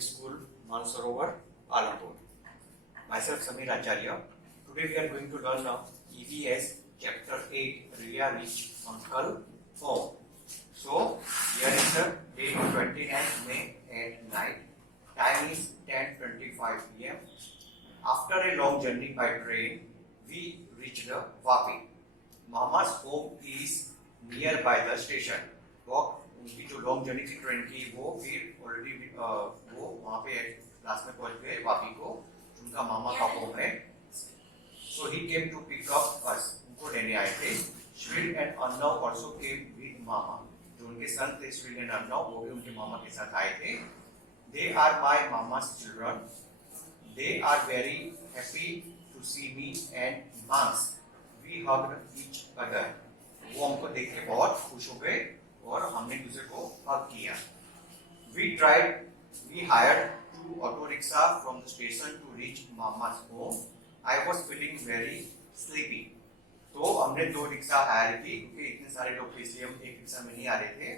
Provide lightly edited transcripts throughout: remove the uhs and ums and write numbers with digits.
Public School, Mansarovar, Alampur. Myself, Samir Acharya. Today we are going to learn EVS Chapter 8, Ria Reach Uncle Home. So, here is the date 29th May at night. Time is 10:25 p.m. After a long journey by train, we reached the Vapi. Mama's home is nearby the station. उनकी जो long journey थी train की वो फिर already वो वहाँ पे last में पहुँच गए वापी को उनका मामा का होम है. So he came to pick up us, उनको लेने आए थे. Shreel and Arnav also came with मामा. जो उनके सन थे श्रील एंड अर्नव वो भी उनके मामा के साथ आए थे. दे आर माय मामास children. They are very happy to see me and moms. We hugged each other. वो हमको देख के बहुत खुश हो गए और हमने दूसरे को हग किया. We hired 2 auto rickshaw from the station to reach Mama's home. I was feeling very sleepy. तो हमने 2 रिक्शा हायर की क्योंकि इतने सारे लोग थे इसलिए हम एक रिक्शा में नहीं आ रहे थे.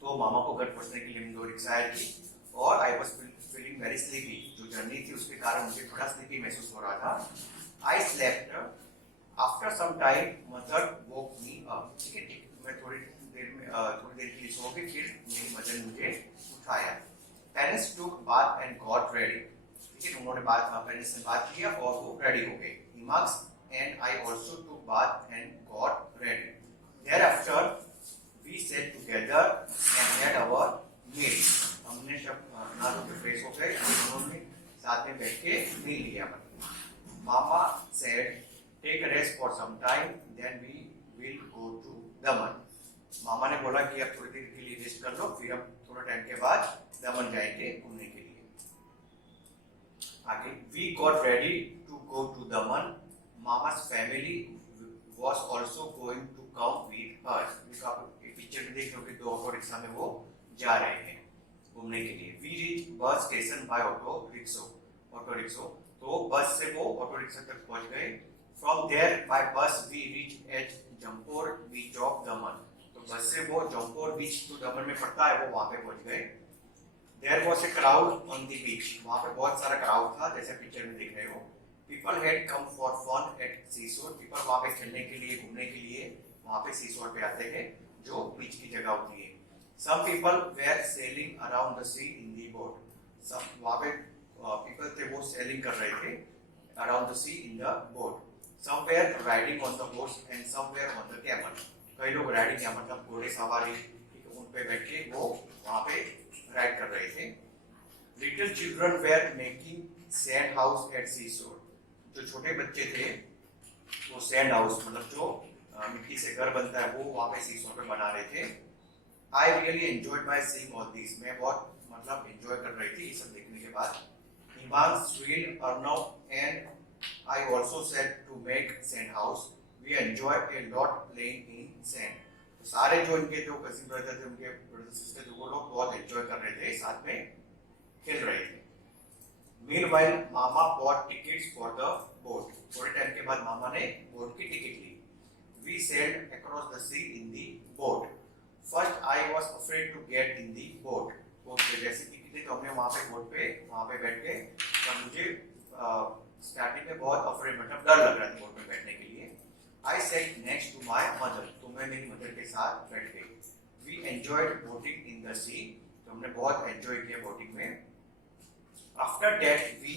तो मामा को घर पहुंचने के लिए हमने 2 रिक्शा हायर की और I was feeling very sleepy. जो जर्नी थी उसके कारण मुझे थोड़ा स्लीपी महसूस हो रहा था. I slept. After some time, mother woke me up. ठीक है, मैं थोड़ी देर के लिए सो गई. फिर मेरी मदर ने मुझे उठाया. Parents took bath and got ready. ठीक है, उन्होंने पेरेंट्स ने बात किया और वो रेडी हो गए. He marks and I also took bath and got ready. Thereafter, we sat together and had our meal. हमने सब नहा धो के फ्रेश हो गए. उन्होंने साथ में बैठ के मील लिया. Mama said, take a rest for some time, then we will go to Daman. मामा ने बोला कि अब थोड़ी देर के लिए रेस्ट कर लो, फिर हम थोड़ा टाइम के बाद दमन जाएंगे घूमने के लिए. आगे we got ready to go to Daman. Mama's family was also going to come with us. आप पिक्चर में देख रहे हो कि 2 ऑटो रिक्शा में वो जा रहे हैं घूमने के लिए. We reached bus station by auto rickshaw. तो बस से वो ऑटो रिक्शा तक पहुंच गए. From there by bus we reached at Jampur beach of Daman. तो बस से वो जम्पोर बीच तो दमन में पड़ता है वो वहाँ पे पहुंच गए. There was a crowd on the beach. वहाँ पे बहुत सारा क्राउड था जैसे पिक्चर में देख रहे हो. People had come for fun at seashore. People वहाँ पे खेलने के लिए घूमने के लिए वहाँ पे seashore पे आते हैं जो बीच की जगह होती है. Some people were sailing around the sea in the boat. सब वहाँ पे people थे वो sailing कर रहे थे around the sea in the boat. Some were riding on the horse and some were on the camel. कई लोग राइडिंग या मतलब घोड़े सवारी उन पे बैठ के वो वहाँ पे राइड कर रहे थे. Little children were making sand house at seashore. जो छोटे बच्चे थे वो sand house मतलब जो मिट्टी से घर बनता है वो वहाँ पे seashore पे बना रहे थे. I really enjoyed by seeing all this. मैं बहुत मतलब enjoy कर रही थी ये सब देखने के बाद. Iman, Shreel, Arnav and I also said to make sand house. We enjoy a lot playing in sand. तो सारे जो इनके जो कजिन ब्रदर थे उनके ब्रदर सिस्टर थे वो लोग बहुत एंजॉय कर रहे थे साथ में खेल रहे थे. Meanwhile, मामा bought tickets for the boat. थोड़े टाइम के बाद मामा ने बोट की टिकट ली. We sailed across the sea in the boat. First, I was afraid to get in the boat. Boat पे जैसे टिकट ली तो हमने वहाँ पे बैठ गए. तब मुझे स्टार्टिंग में बहुत अफ्रेड मतलब डर लग रहा था बोट में बैठने के लिए. I sat next to my mother. तो मैं मेरी मदर के साथ बैठ गई. We enjoyed boating in the sea. तो हमने बहुत एंजॉय किया बोटिंग में. After that we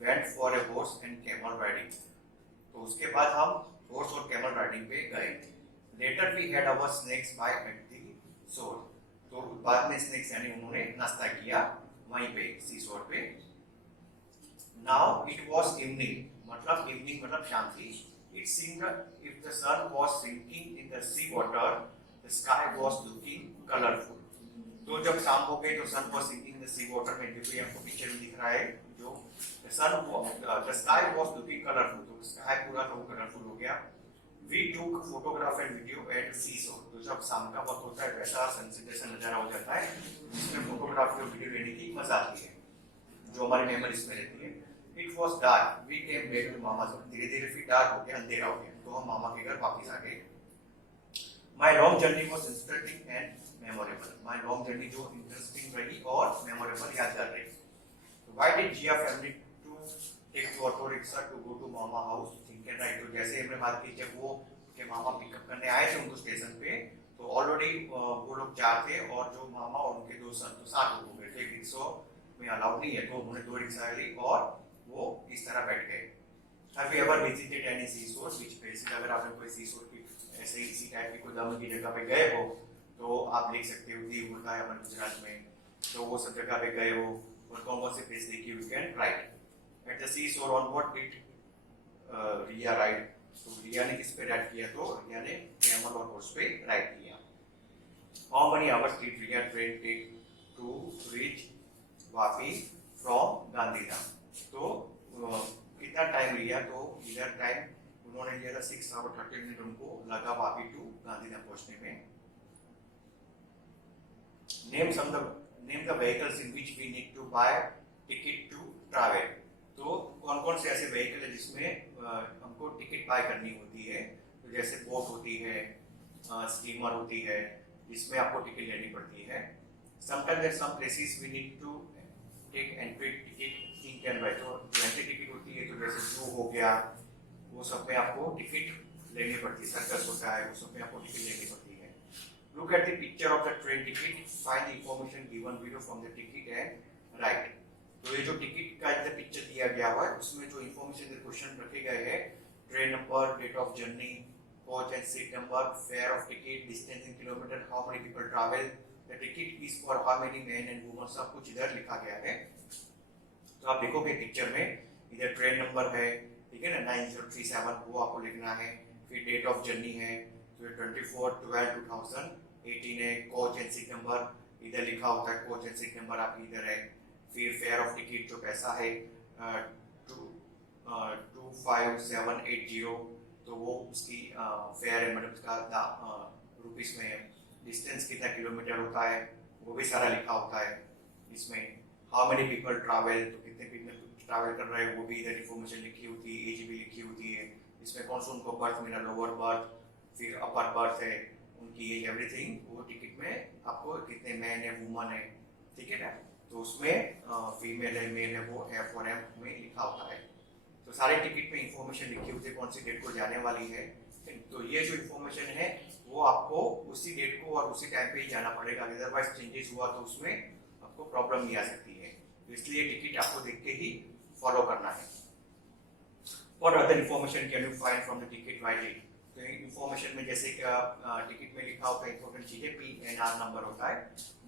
went for a horse and camel riding. तो उसके बाद हम horse और camel riding पे गए. Later we had our snacks by at the shore. तो बाद में snacks यानी उन्होंने नाश्ता किया वहीं पे seashore पे. Now it was evening. मतलब evening मतलब शाम थी. It seemed if the sun was sinking in the sea water, the sky was looking colorful. तो जब शाम हो गई तो sun was sinking in the sea water में देखो आपको पिक्चर में दिख रहा है जो the sky was looking colorful. तो sky पूरा तो कलरफुल हो गया. We took photograph and video at seashore. तो जब शाम का वक्त होता है वैसा सनसेट जैसा नजारा हो जाता है इसमें फोटोग्राफी और वीडियो लेने की मजा आती है जो हमारी मेमोरीज में रहती है. It was dark. We came back to Mama's home. धीरे धीरे फिर डार्क हो गया, अंधेरा हो गया, तो हम मामा के घर वापस आ गए. My long journey was interesting and memorable, my long journey जो इंटरेस्टिंग रही और मेमोरेबल यादगार रही. Why did Jiya family to take to auto rickshaw to go to mama house? Think and write. तो जैसे हमने बात की जब वो के मामा पिकअप करने आए थे उनको स्टेशन पे, तो ऑलरेडी वो लोग चार थे और जो मामा और उनके दो सन, तो 7 लोग हो गए थे. रिक्शा में अलाउड नहीं है, तो उन्होंने 2 रिक्शा ली और वो इस तरह बैठ गए. Have you ever visited any seashore? Which places? अगर आपने कोई seashore की ऐसे इसी टाइप की कोई दम की जगह पे गए हो तो आप लिख सकते हो दीव होता है हमारे गुजरात में, तो वो सब जगह पे गए हो और कौन कौन से प्लेस देखी you can write. At the seashore on what did Riya ride? तो रिया ने किस पे राइड किया? तो रिया ने कैमल और हॉर्स पे राइड किया. How many hours did Riya train take to reach Vapi from Gandhidham? तो कितना टाइम लिया? तो इधर टाइम उन्होंने लिया था 6 आवर 30 मिनट उनको लगा वापी टू गांधीधाम पहुंचने में. Name the vehicles in which we need to buy ticket to travel. तो कौन कौन से ऐसे व्हीकल है जिसमें हमको टिकट बाय करनी होती है? तो जैसे बोट होती है, स्टीमर होती है, जिसमें आपको टिकट लेनी पड़ती है. Sometimes at some places we need to take entry ticket. ठीक है भाई, तो एंट्री टिकट होती है, तो जैसे जू हो गया, वो सब में आपको टिकट लेनी पड़ती है. सर्कस होता है, वो सब में आपको टिकट लेनी पड़ती है. Look at the picture of the train ticket, find the information given below from the ticket and write. तो ये जो टिकट का जो पिक्चर दिया गया हुआ है उसमें जो इंफॉर्मेशन के क्वेश्चन रखे गए हैं, train number, date of journey, coach and seat number, fare of ticket, distance in kilometer, how many people travel, the ticket is for how many man and woman, सब कुछ इधर लिखा गया है. तो आप देखोगे पिक्चर में इधर ट्रेन नंबर है, ठीक है ना, 9037, वो आपको लिखना है. फिर डेट ऑफ जर्नी है, तो 24/12/2018 है. कोच एंड सीट नंबर इधर लिखा होता है, कोच एंड सीट नंबर आपकी इधर है. फिर फेयर ऑफ टिकट जो पैसा है 25780, तो वो उसकी फेयर है, मतलब उसका रुपीस में है. डिस्टेंस कितना किलोमीटर होता है वो भी सारा लिखा होता है इसमें. हाउ मेनी पीपल ट्रैवल, तो कितने पीपल ट्रैवल कर रहे हैं वो भी इधर इंफॉर्मेशन लिखी होती है. एज भी लिखी होती है इसमें, कौन सा उनको बर्थ मिला, लोअर बर्थ, फिर अपर बर्थ है, उनकी एज, एवरीथिंग वो टिकट में आपको कितने मैन है, वुमन है, ठीक है ना. तो उसमें फीमेल है, मेल है, वो F और M में लिखा होता है. तो सारे टिकट में इंफॉर्मेशन लिखी होती है कौन सी डेट को जाने वाली है. तो ये जो इंफॉर्मेशन है वो आपको उसी डेट को और उसी टाइम पे ही जाना पड़ेगा, अदरवाइज चेंजेस हुआ तो उसमें आपको प्रॉब्लम भी आ सकती है. तो इसलिए टिकट आपको देख के ही फॉलो करना है. What other information can you find from the ticket while reading? तो इंफॉर्मेशन में जैसे कि टिकट में लिखा होता है इंपॉर्टेंट चीजें, PNR नंबर होता है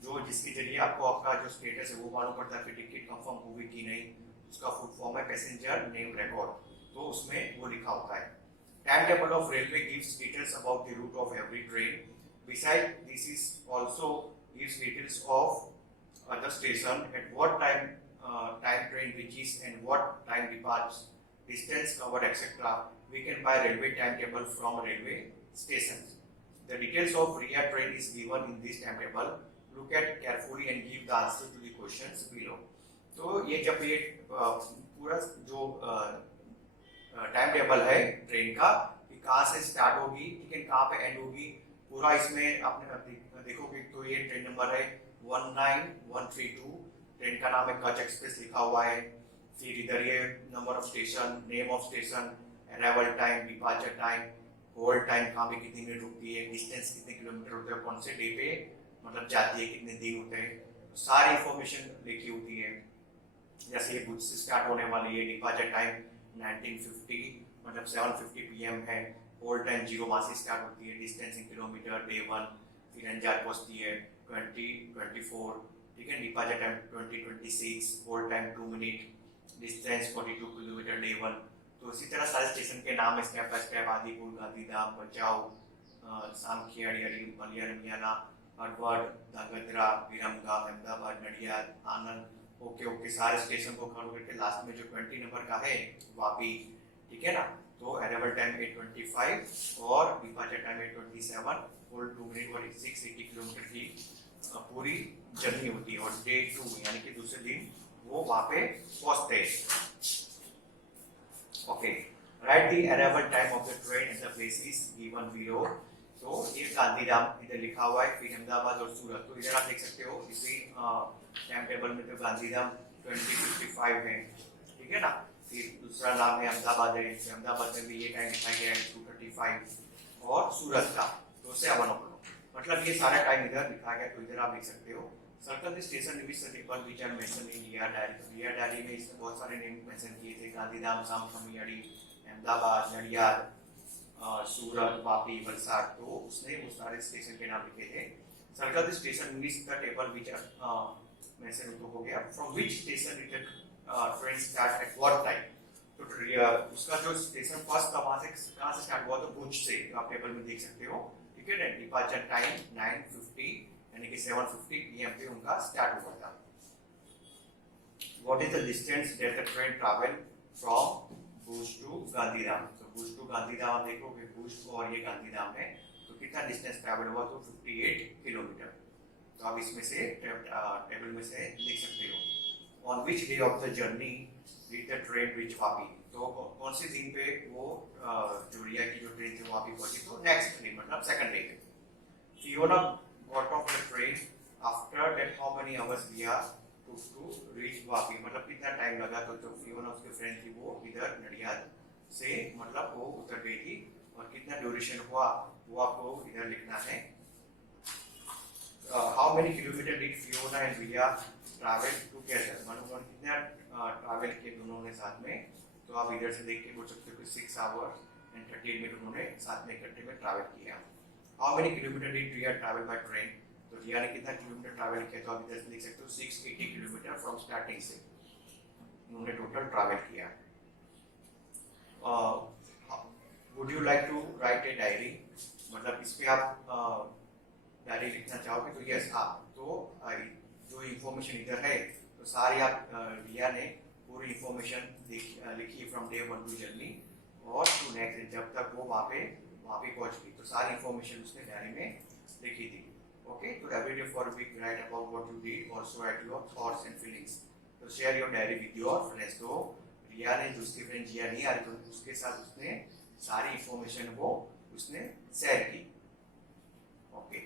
जो जिसके जरिए आपको आपका जो स्टेटस है वो मालूम पड़ता है कि टिकट कंफर्म हुई कि नहीं. उसका फुल फॉर्म है पैसेंजर नेम रिकॉर्ड, तो उसमें वो लिखा होता है. Time table of railway gives details about the route of every train. Beside this is also gives details of other station, at what time train reaches and what time departs, distance covered, etc. We can buy railway timetable from railway stations. The details of Ria train is given in this timetable. Look at carefully and give the answer to the questions below. तो ये जब ये पूरा जो time table है train का, कहाँ से स्टार्ट होगी, ठीक है, कहाँ पे एंड होगी, पूरा इसमें आपने देखोगे तो ये ट्रेन नंबर है 19132, ट्रेन का नाम है कच्छ एक्सप्रेस लिखा हुआ है. फिर इधर ये number of station, name of station, arrival time, departure time, hold time, कहाँ पे कितनी मिनट रुकती है, डिस्टेंस कितने किलोमीटर होता है, कौन से डे पे मतलब जाती है, कितने दिन होते हैं, सारी इंफॉर्मेशन लिखी होती है. जैसे ये बुध से स्टार्ट होने वाली है, डिपार्चर टाइम 1950 मतलब 7:50 PM है. होल्ड टाइम 0 वहाँ से स्टार्ट होती है. डिस्टेंस इन किलोमीटर डे 1, फिर अंजार पहुँचती है 2024, ठीक है. Departure time 2026, hold time 2 minute, distance 42 kilometre day 1. तो इसी तरह सारे स्टेशन के नाम step by step, Adipur, Gandhidham, बचाओ, सामखियाड़ी, मलियाना, हरवड, धांगध्रा, विरमगाम, अहमदाबाद, नडियाद, आनंद. ओके, सारे स्टेशन को कवर करके लास्ट में जो 20 नंबर का है वापी, ठीक है ना. तो अराइवल टाइम 8:25 और डिपार्चर टाइम 8:27, होल्ड 2 मिनट और 680 किलोमीटर की पूरी जर्नी होती है. और डे 2 यानी कि दूसरे दिन वो वहां पे पहुंचते हैं. Okay, right the arrival time of the train and the places given below. तो ये गांधीधाम इधर लिखा हुआ है, फिर अहमदाबाद और सूरत, तो इधर आप देख सकते हो इसी टाइम टेबल में तो गांधीधाम 2055 है, ठीक है ना। फिर दूसरा नाम है अहमदाबाद है, अहमदाबाद में भी ये टाइम लिखा गया है 235, और सूरत का तो 7 o'clock, मतलब ये सारा टाइम इधर लिखा गया, तो इधर आप देख सकते हो। Circle the station which the table which are mention in Riya diary, Riya diary में इसने बहुत सारे नेम मेंशन किए थे, गांधीधाम, सामखियाड़ी, अहमदाबाद, नडियाद, सूरत, वापी, वलसाड, तो उसने वो सारे स्टेशन के नाम लिखे थे। Circle the station which the table which mention तो हो गया, from which station it train start at what time, तो उसका जो स्टेशन फर्स्ट था वहां से कहां से स्टार्ट हुआ, तो भुज से, आप टेबल में देख सकते हो, ठीक है। डिपार्चर टाइम 9:50 यानी कि 7:50 PM पे उनका स्टार्ट हुआ था। What is the distance that the train travel from Bhuj to Gandhidham, तो भुज टू गांधीधाम आप देखोगे, भुज और ये गांधीधाम है, तो कितना डिस्टेंस ट्रैवल हुआ, तो 58 किलोमीटर, तो आप इसमें से टेबल में से लिख सकते हो। On which day of the journey did the train reach Vapi, तो कौन से दिन पे वो जो रिया की जो ट्रेन थी वापी पहुंची, तो नेक्स्ट डे मतलब सेकंड डे पे। Fiona got off the train after that how many hours Riya took to reach Vapi, मतलब कितना टाइम लगा, तो जो फियोना उसके फ्रेंड थी वो इधर नडियाद से मतलब वो उतर गई थी, और कितना ड्यूरेशन हुआ वो आपको इधर लिखना है। How many kilometer did Fiona and Riya travel together, मतलब कितना ट्रैवल किए दोनों ने साथ में, तो आप इधर से देख के बोल सकते हो कि 6 hours and 30 minutes उन्होंने साथ में इकट्ठे में ट्रैवल किया। How many kilometer did Riya travel by train, तो रिया ने कितना किलोमीटर ट्रैवल किया, तो आप इधर से देख सकते हो 680 किलोमीटर फ्रॉम स्टार्टिंग से उन्होंने टोटल ट्रैवल किया। Would you like to write a diary, मतलब इस पे आप डायरी लिखना चाहोगे, तो यस आप, तो जो इंफॉर्मेशन इधर है तो सारी आप रिया ने पूरी इंफॉर्मेशन लिखी फ्रॉम डे 1 टू जर्नी और टू नेक्स्ट, जब तक वो वहाँ पे पहुंच गई, तो सारी इंफॉर्मेशन उसने डायरी में लिखी थी। ओके, तो every day for week write about what you did, also write your thoughts and feelings, तो share your diary with your friends. तो रिया ने जो उसकी फ्रेंड जिया नहीं आ रही, तो उसके साथ उसने सारी इंफॉर्मेशन वो उसने शेयर की। ओके।